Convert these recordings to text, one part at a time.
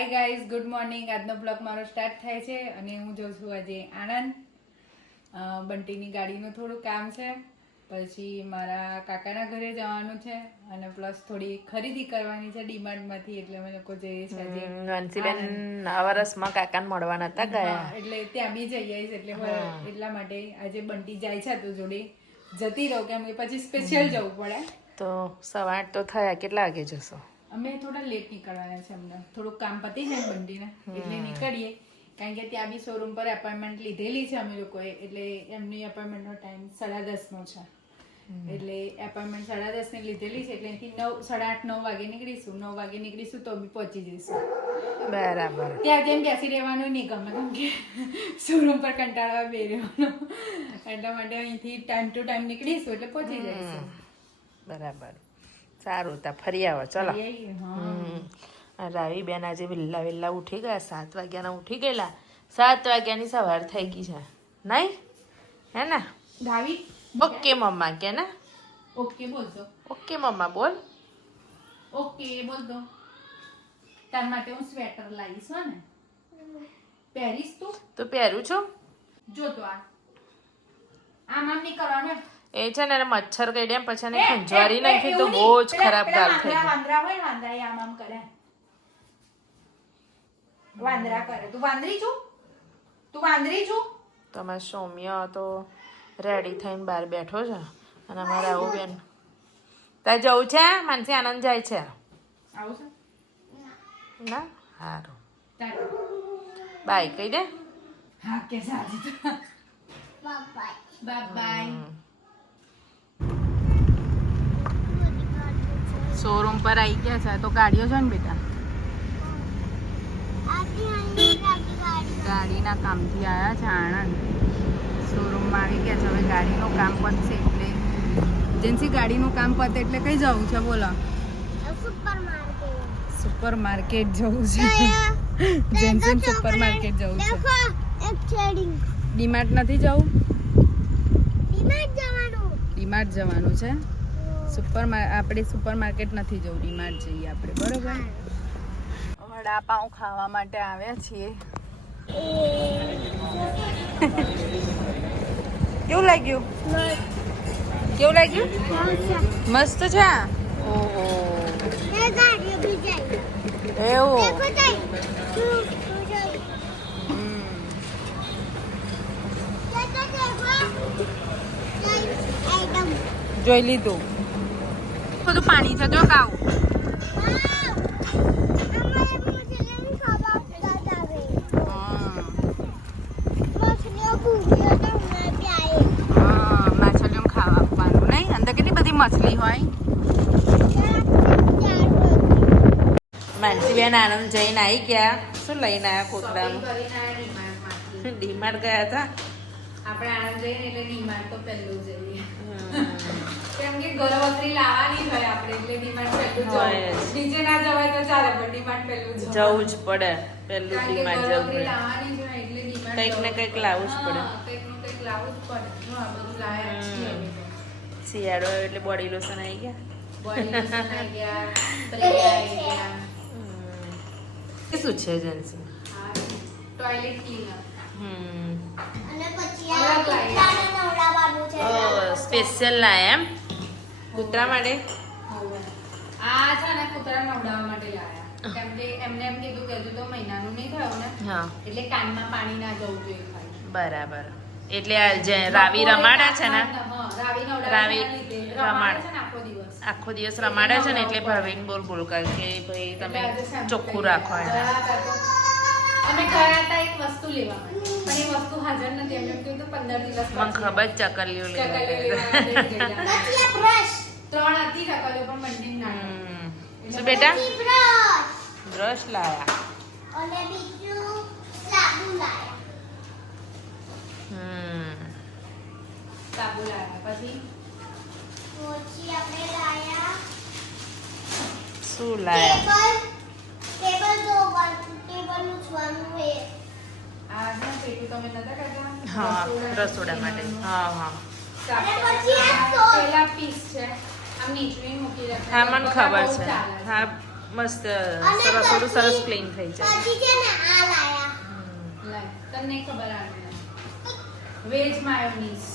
હાય guys, good morning. આજનો blog મારો start થાય છે અને હું જઉં છું આજે આણંદ. બંટીની ગાડીનું થોડું કામ છે, પછી મારા કાકાના ઘરે જવાનું છે અને પ્લસ થોડી ખરીદી કરવાની છે ડીમાર્ટમાંથી, એટલે અમે લોકો જઈએ છીએ આજે. વંશીબેન આ વર્ષમાં કાકાને મળવા નતા ગયા, એટલે ત્યાં બી જઈ આવીશ, એટલે એટલા માટે આજે બંટી જાય છે તો જોડે જતી રહું, કેમ કે પછી સ્પેશિયલ જવું પડે. તો 8:15 તો થયા. કેટલા વાગે જશો? અમે થોડા લેટ નીકળવાના છે, અમને થોડુંક કામ પતી જાય બંટીને એટલે નીકળીએ, કારણ કે ત્યાં બી શોરૂમ પર એપોઇન્ટમેન્ટ લીધેલી છે અમે લોકોએ, એટલે એમની એપોઇન્ટમેન્ટનો ટાઈમ 10:30 છે, એટલે એપોઇન્ટમેન્ટ 10:30 ની લીધેલી છે, એટલે અહીંથી 8:30-9 વાગે નીકળીશું. 9 વાગે નીકળીશું તો બી પહોંચી જઈશું. બરાબર. ત્યાં જેમ બેસી રહેવાનું નહીં ગમે, કેમ કે શોરૂમ પર કંટાળવા બે રહેવાનો, એટલા માટે અહીંથી ટાઈમ ટુ ટાઈમ નીકળીશું એટલે પહોંચી જઈશું. બરાબર, સારું. તા ફરી આવો, ચલો. રાવી બેન આજે વહેલા ઉઠી ગયા, 7 વાગ્યાના ઉઠી ગયેલા. 7 વાગ્યાની સવાર થઈ ગઈ છે, નહીં હે ને? રાવી ઓકે મમ્મા કે ને? ઓકે બોલતો. ઓકે મમ્મા બોલ. ઓકે બોલતો. તાર માટે હું સ્વેટર લાવીશ, હો ને? પહેરીશ તું? તો પહેરું છું. જો તો આમ નહીં કરવાનું. એ છે ને મચ્છર કઈ એમ પછી એને ખંજવારી નાખી તો બહુ જ ખરાબ ગાલ થઈ ગઈ. વાંદરા હોય, વાંદરા આમ કરે, વાંદરા કરે. તું વાંદરી છું? તું વાંદરી છું? તમે સૌમ્ય તો રેડી થઈને બહાર બેઠો છે અને અમારા આવું બેન ત્યાં જવું છે. માનસી આનંદ જાય છે. આવું છે ના સારું, તાર બાય કહી દે. હા કે સાજી. Bye bye. શોરૂમ પર આવી ગયા છે, તો ગાડીઓ છે ને બેટા, ગાડીના કામથી આવ્યા છે આણંદ. શોરૂમમાં આવી ગયા છે, હવે ગાડીનું કામ પતશે એટલે એજન્સી ગાડીનું કામ પતે એટલે કઈ જવું છે બોલો? સુપર માર્કેટ જવું છે. જેન્સન સુપર માર્કેટ જવું છે. ડીમાર્ટ નથી જવું? ડીમાર્ટ જવાનું છે. આપણે સુપર માર્કેટ નથી જવું, ડીમાર્ટ જઈએ આપણે, બરોબર? વડાપાઉં ખાવા માટે આવ્યા છીએ. કેવું લાગ્યું? કેવું લાગ્યું? મસ્ત છે. ઓહો, એવું? જોઈ લીધું. બધું પાણી છે, જો ખાવ. માછલીઓ ખાવા આપવાનું નહીં, અંદર કેટલી બધી મછલી હોય. માનસીબેન આનંદ જઈને આવી ગયા. શું લઈને આવ્યા? કોકડામાં ડીમાર્ટ ગયા હતા. આપણે આનંદ જઈએ એટલે ડીમાર્ટ તો પહેલું જઈએ, કેમ કે ઘરવખરી લાવવાની હોય આપણે, એટલે ડીમાર્ટ પહેલું જવું. નીચે ના જવાય તો ચાલે, પણ ડીમાર્ટ પહેલું જવું જ પડે. પહેલું ડીમાર્ટ જવું પડે. લાવવાની જ હોય એટલે ડીમાર્ટ કંઈક ને કંઈક લાવવું જ પડે. કંઈક ને કંઈક લાવવું જ પડે. જો આ બધું લાવ્યા છીએ અમે તો. શિયાળો એટલે બોડી લોશન આવી ગયા. બોડી લોશન આવી ગયા, સ્પ્રે આવી ગયા. એ શું છે એજન્સી? હા, ટોયલેટ ક્લીનર. સ્પેશિયલ લાયા એમ કૂતરા માટે? આ છે ને કૂતરા નવડાવવા માટે લાયા, કેમ કે એમને એમ કીધું કે હજુ તો મહિનાનું નહીં થયું ને, હા, એટલે કાનમાં પાણી ના જવું જોઈએ ખાલી. બરાબર. એટલે આ જે રાવી રમાડે છે ને, રાવી રાવી રમાડે છે ને આખો દિવસ રમાડે છે ને, એટલે ભાવિન બોલ કર કે ભાઈ તમે ચોખ્ખું રાખો એને. અમે ગયા હતા એક વસ્તુ લેવા માટે, પણ એ વસ્તુ હાજર નથી. એમને કીધું 15 દિવસ મને ખબર જ ચકલીઓ લેવા. 3 હતી ચકલીઓ, પણ બંને ના. શું બેટા? બ્રશ લાયા. સાબુ લાયા. પછી શું લાયા? આ ના પેટું તમે નતા કરતા? હા, રસોડા માટે. હા હા, પહેલા પીસ છે, આમ નીચે મૂકી રાખે. હા મને ખબર છે. હા મસ્ત રસોડું સરસ ક્લીન થઈ જાય. લાય તને નહીં ખબર આવે વેજ માયોનીઝ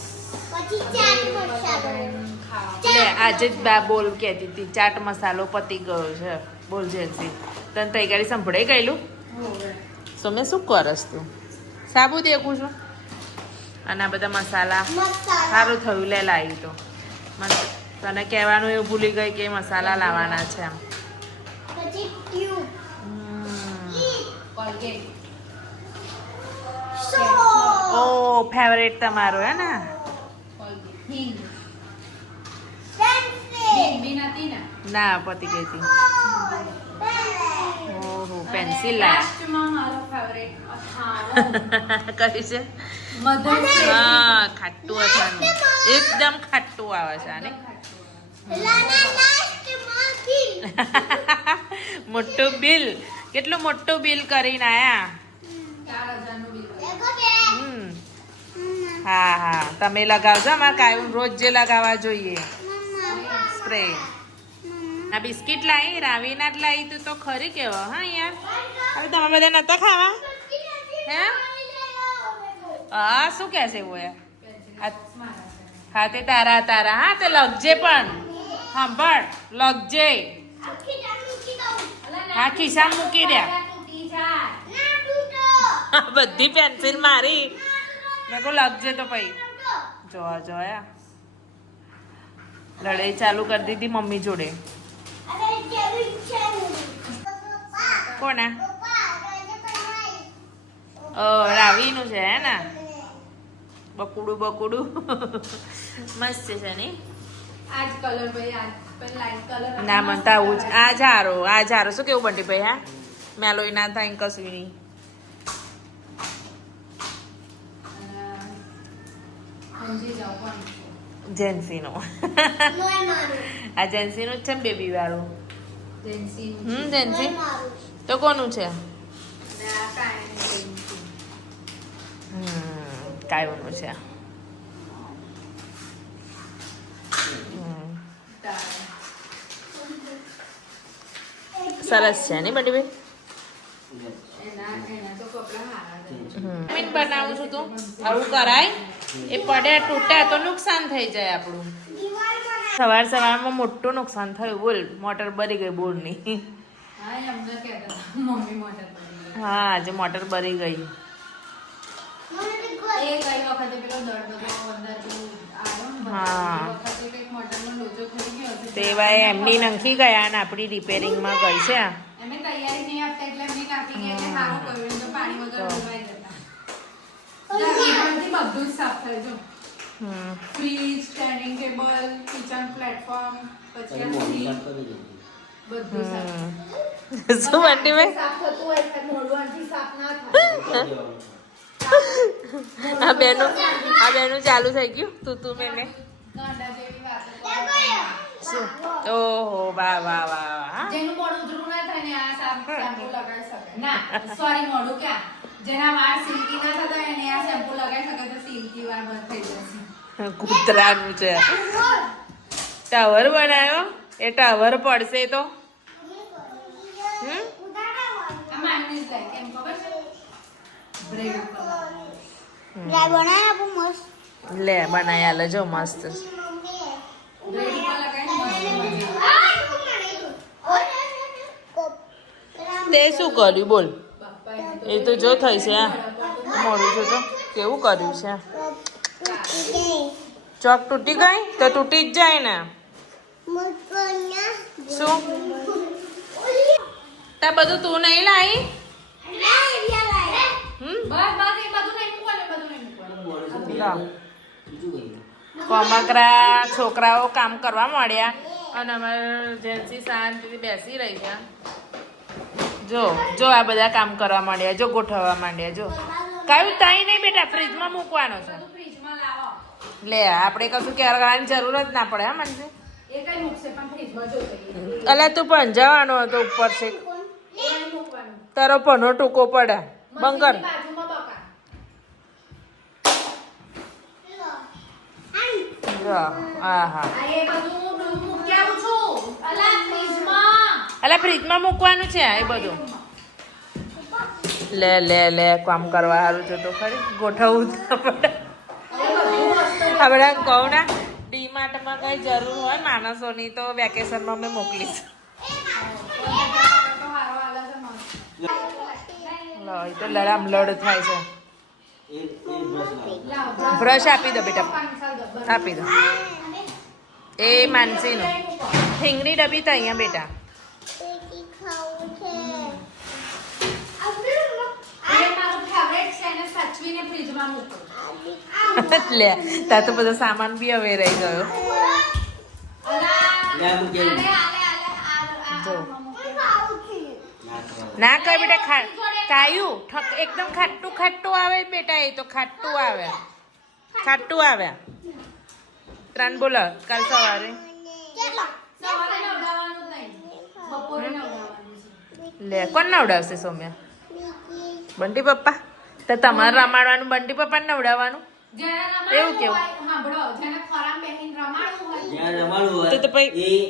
લે આજે જ બા બોલ કહેતી હતી ચાટ મસાલો પતી ગયો છે. બોલ જેન્સી તને તઈ ગાડી સંભળાઈ ગયેલું. તો મેં શું કરસ તું સાબુ દેખું છું. અને આ બધા મસાલા સારું થયું લે લાવી તો મને તને કહેવાનું એવું ભૂલી ગઈ કે મસાલા લાવવાના છે એમ. કોલગેટ ઓ ફેવરેટ તમારો હે ને. કોલગેટ હિંગ બી નથી ને ના પતી ગઈ હતી. ઓહો પેન્સિલ લાવ લાસ્ટમાં મારો ફેવરેટ અથાણું કઈ છે. મધર હા ખાટું અથાણું એકદમ ખાટું આવે છે આને. મોટું બિલ કેટલું મોટું બિલ કરીને આયા. 4000 નું બિલ હમ. હા હા તમે લગાવજો અમારે કાયમ રોજ જે લગાવવા જોઈએ સ્પ્રે. આ બિસ્કિટ લાવી રાવીના જ લાવી તું તો ખરી કેવો હા યાર. હવે તમે બધા નતા ખાવા હે. હા શું કહેશે એવું યાર. હા તે તારા તારા હા તે લગજે પણ સાંભળ લગજે. હા ખિસ્સા મૂકી દે. બધી પેન્સિલ મારી મેં કહું લગજે તો પછી જોવા જોયા લડાઈ ચાલુ કરી દીધી મમ્મી જોડે. કોના રાવીનું છે હે ને બકુડું બકુડું મસ્ત છે ને. આજ કલર ભાઈ આજ પણ લાઈટ કલર ના મનતા આવું જ આ ઝારો શું કેવું બંટી ભાઈ હા મેલોય ના થાય કશું નહીં. સમજી જાવ પણ જેન્સીનો આ જેન્સીનું જ છે ને બેબી વાળું. જેન્સી જેન્સી તો કોનું છે. અને આ કાંઈ જેન્સી કાયનું છે. સરસ છે ને બંટી ભાઈ. એના તો કપડા હારા છે બનાવું છું તું આવું કરાય એ પડે તૂટે તો નુકસાન થઈ જાય આપણું. સવારમાં મોટું નુકસાન થયું બોલ મોટર બરી ગઈ બોરની. હા એમને કહેતા મમ્મી મોટર પડી હા આજે મોટર બરી ગઈ. એ ગઈ વખતે પેલો દર્દ અંદર આવ્યો ને હા. એ વખતે કંઈક મોટરનો લોચો થઈ ગયો હતો. તે ભાઈ એમની નંખી ગયા ને આપણી રિપેરિંગમાં ગઈ છે. એમને તૈયારી નહીં આપતા એટલે એમની નાખી ગયા એટલે સારું કર્યું એમ તો પાણી વગર ડૂબાઈ જતા. બધું જ સાફ થાય જો fridge standing table kitchen platform પછી આ સીટ બધું સાફ શું બંટી ભાઈ સાફ થતું હોય એટલે મોડવાથી સાફ ના થાય. આ બેનું ચાલુ થઈ ગયું તું મેં ગાંડા જેવી વાતો શું ઓહો વાહ વાહ વાહ હા. જેનું મોઢું ઉજળું ના થાય ને આ શેમ્પુ લગાવી શકે ના સોરી મોઢું ક્યાં જેના વાળ સિલ્કી ના થતા હોય ને આ શેમ્પુ લગાવી શકે તો સિલ્કી વાળ બંધ થઈ જશે. કૂતરાનું છે ટાવર બનાવ્યો એ ટાવર પડશે તો આ માયોનીઝ લાય કેમ ખબર છે બ્રેડ ઉપર લે બનાવી આલે જો મસ્ત. બ્રેડ ઉપર લગાવીને તે શું કર્યું બોલ બાપા એ તો જો થઈ છે મોડું છે તો કેવું કર્યું છે. ચોક તૂટી ગઈ તો તૂટી જ જાય ને શું તે બધું તું નહીં લાવી. કોમકરા છોકરાઓ કામ કરવા મળ્યા અને અમારે જેન્સી શાંતિથી બેસી રહી છે. જો આ બધા કામ કરવા માંડ્યા જો ગોઠવવા માંડ્યા જો કયું તાઈ નહીં બેટા ફ્રીજમાં મૂકવાનો છે. ફ્રીજમાં લાવો લે આપણે કશું કરવાની જરૂર જ ના પડે હા મને. એ કઈ મૂકશે પણ ફ્રીજમાં જોશે અલા તું પણ જવાનો હતો ઉપર છે એ મૂકવાનું તારો પનો ટૂંકો પડે બંકર. બાજુમાં બકા હા હા આ એ બધું હું મૂકી આવું છું અલા ફ્રીજમાં અલા ફ્રીજમાં મૂકવાનું છે એ બધું. લે લે લે કામ કરવા સારું છે તો ખરી ગોઠવવું જ પડે. આપણે કહું ના ડીમાર્ટમાં કઈ જરૂર હોય માણસોની તો વેકેશનમાં અમે મોકલીશ. લો એ તો લડામ લડ થાય છે. બ્રશ આપી દો બેટા, આપી દો. એ માનસીનું થીંગની ડબ્બી તો અહીંયા બેટા. લે તાર તો બધો સામાન બી હવે રહી ગયો. ના કર બેટા, કાયું એકદમ ખાટું ખાટું આવે બેટા. એ તો ખાટું આવે, ખાટું આવે. 3 બોલો કાલ સવારે. લે કોણ નવડાવશે સોમ્યા? બંટી પપ્પા. તો તમારે રમાડવાનું બંટી પપ્પાને નવડાવવાનું એવું કેવું? તો પછી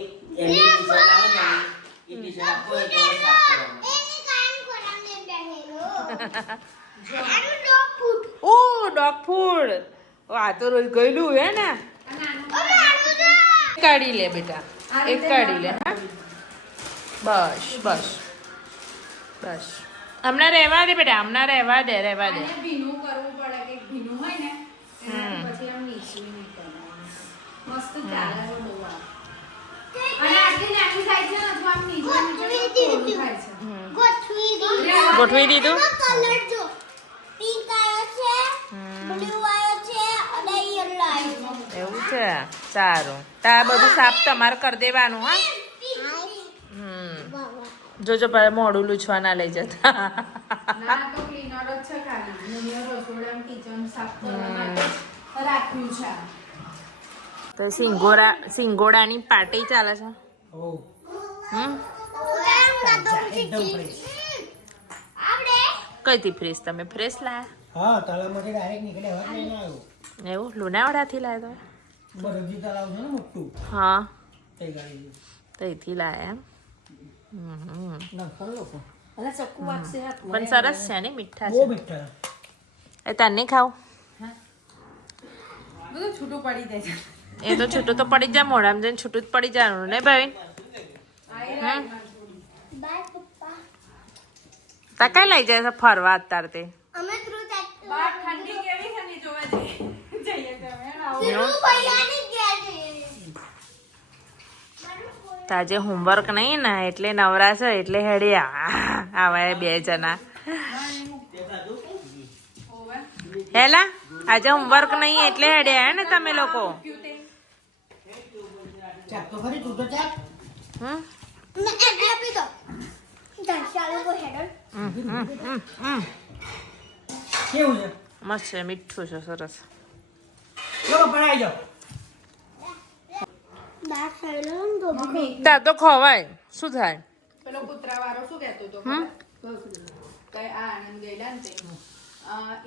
ઓ ડોગ ફૂડ આ તો રોજ ગયેલું હે ને. કાઢી લે બેટા, એક કાઢી લે. હા બસ બસ બસ. હમણાં રહેવા દે બેટા, હમણાં રહેવા દે, રહેવા દે. ભીનું કરવું પડે કે ભીનું હોય ને પછી આમ નીચું નહીં કરવાનું. મસ્ત ચાલે છે બહુ. અને આટલી નાની સાઈઝ છે ને તો આમ નીચે નીચે થાય છે. ગોઠવી દીધું. કલર જો પિંક આયો છે, બ્લુ આયો છે અને યલો આયો છે. એવું છે, સારું. તો આ બધું સાફ તમારે કરી દેવાનું. હા જોજો પર મોડું લૂછવા ના લઈ જતા. ના તો ક્લીનર જ છે ખાલી. મુનિયો રસોડા કિચન સાફ કરવા માટે રાખ્યું છે. તો સિંગોડાની પાર્ટી ચાલે છે. કઈથી ફ્રેશ તમે ફ્રેશ લાયા? હા તળાવમાંથી ડાયરેક્ટ નીકળે હવે લઈને આવ્યો. એવું લુણાવાડાથી લાયા તમે? બરજી તળાવ છે ને મોટું હા તે ગાડી તઈથી લાયા એમ. નખર લોકો પણ સરસ છે ને, મીઠા બહુ છે. મીઠા. એ તને ખાવ બધું છૂટું પડી જાય છે. એ તો છૂટું તો પડી જાય, મોઢામાં જઈને છૂટું જ પડી જવાનું ને ભાઈ. બાય પપ્પા. તા કઈ લઈ જાય છે ફરવા અત્યારે તે? અમે ધ્રુવ બહાર ઠંડી કેવી છે ને જોવા જઈએ તમે. ભૈયાની ગયા છે. તાજે હોમવર્ક નહીં ને એટલે નવરા છે એટલે હેડ્યા આવા 2 જણા. હેલા આજે હોમવર્ક નહીં એટલે હેડ્યા હે ને તમે લોકો? ચાપ તો ખરી તું તો ચાપ. હમ મેં એક આપી દો. દર્શાલે કો હેડર. કેવું છે? મસ્ત છે, મીઠું છે, સરસ. ચલો પડાઈ જાઓ. દર્શાલે તો તા તો ખવાય શું થાય? પેલો કૂતરા વાળો શું કહેતો હતો કઈ આ આનંદ ગયેલા ને તે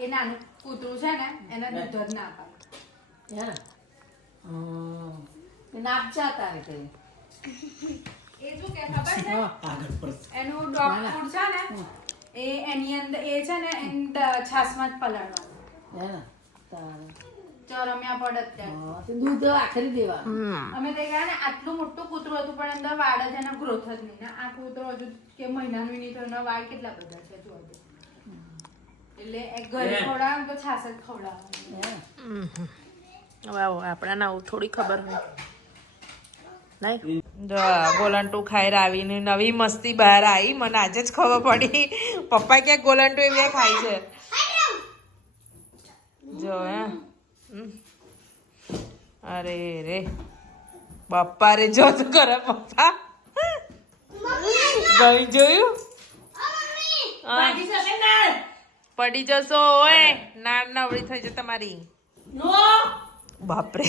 એ નાનું કૂતરું છે ને એને દૂધ જ ના અપાય. નાપચા તારે કઈ. એ શું કે ખબર છે? આગળ પર એનું ડોગ ફૂડ છે ને એ એની અંદર એ છે ને છાસમાં જ પલાળવાનું. ચરમ્યા પડે અત્યારે દૂધ આખરી દેવા. અમે તે ગયા ને આટલું મોટું કૂતરું હતું પણ અંદર વાળ જ એના ગ્રોથ જ નહીં ને આ કૂતરો હજુ કે મહિનાનું નહીં તો એના વાળ કેટલા બધા છે જોવા. એટલે એક ઘરે ખવડાવે તો છાસ જ ખવડાવવાનું. વાવ આપણાને આવું થોડી ખબર હોય નહીં. જો ગોલન્ટુ ખાઈ આવીને નવી મસ્તી બહાર આવી. મને આજે જ ખબર પડી પપ્પા ક્યાંક ગોલન્ટુ એવી ખાય છે. જો હે અરે રે બાપા રે, જો તો કરે પપ્પા. ગઈ જોયું? પડી જશો ઓય, નાળ નવડી થઈ જશે તમારી. બાપરે